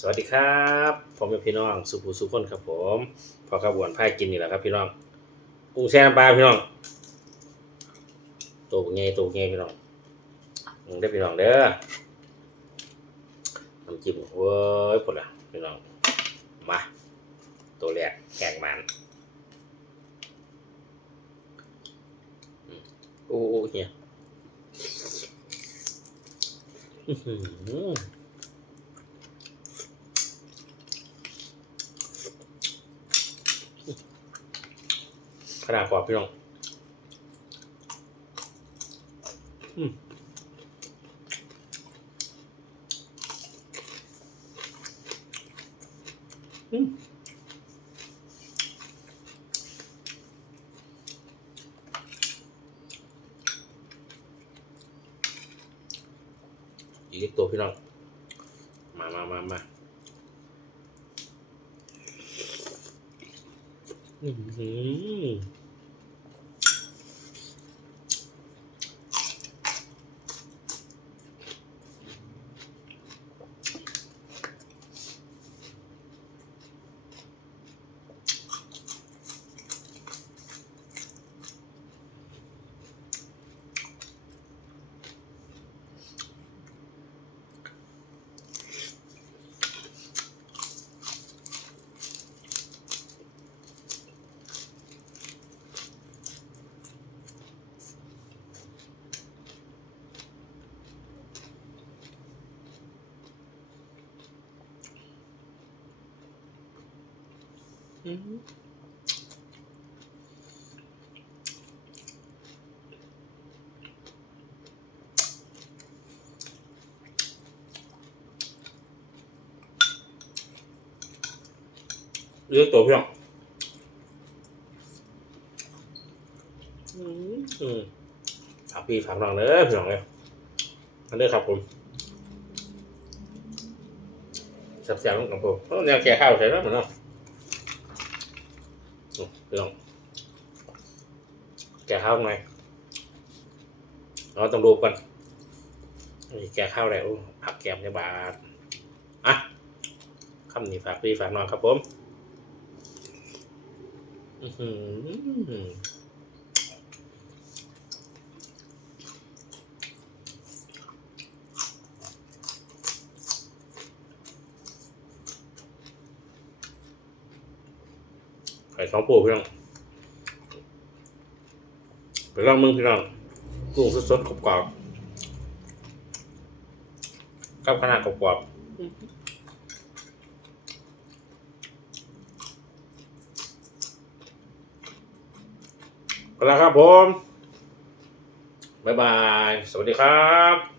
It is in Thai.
สวัสดีครับ ผมเป็นพี่น้องสุภูสุคนครับผมพอกระบวนพายกินนี่แหละครับพี่น้องกุ้งแช่น้ำปลาพี่น้องตัวใหญ่ตัวใหญ่พี่น้องได้พี่น้องเด้อน้ำจิ้มเว้ยผลละพี่น้องมาตัวแรกแกงมันอืมโอ้โอ้เฮียอื้อหือ ขนาดกรอบพี่น้องอืมอืมอีกตัวพี่น้อง มามามามา อื เลือกตัวพี่น้องอืมอืมฝากพี่ฝากน้องเด้อพี่น้องเลยอันเด้อครับผมแซ่บๆของผมเอาแนวแก่ข้าวใส่แล้วเหมือนเนาะอืม พี่น้องแกะข้าวหน่อยเราต้องดูกันนี่แกะข้าวแล้วผักแกมในบาทอะคำนี้ฝากพี่ฝากน้องครับผม อือหือ ไข่สองปูพี่น้องไปลองมึงพี่น้องกุ้งสดๆกรอบๆกับขนาดกรอบๆไปแล้วครับผม บ๊ายบาย สวัสดีครับ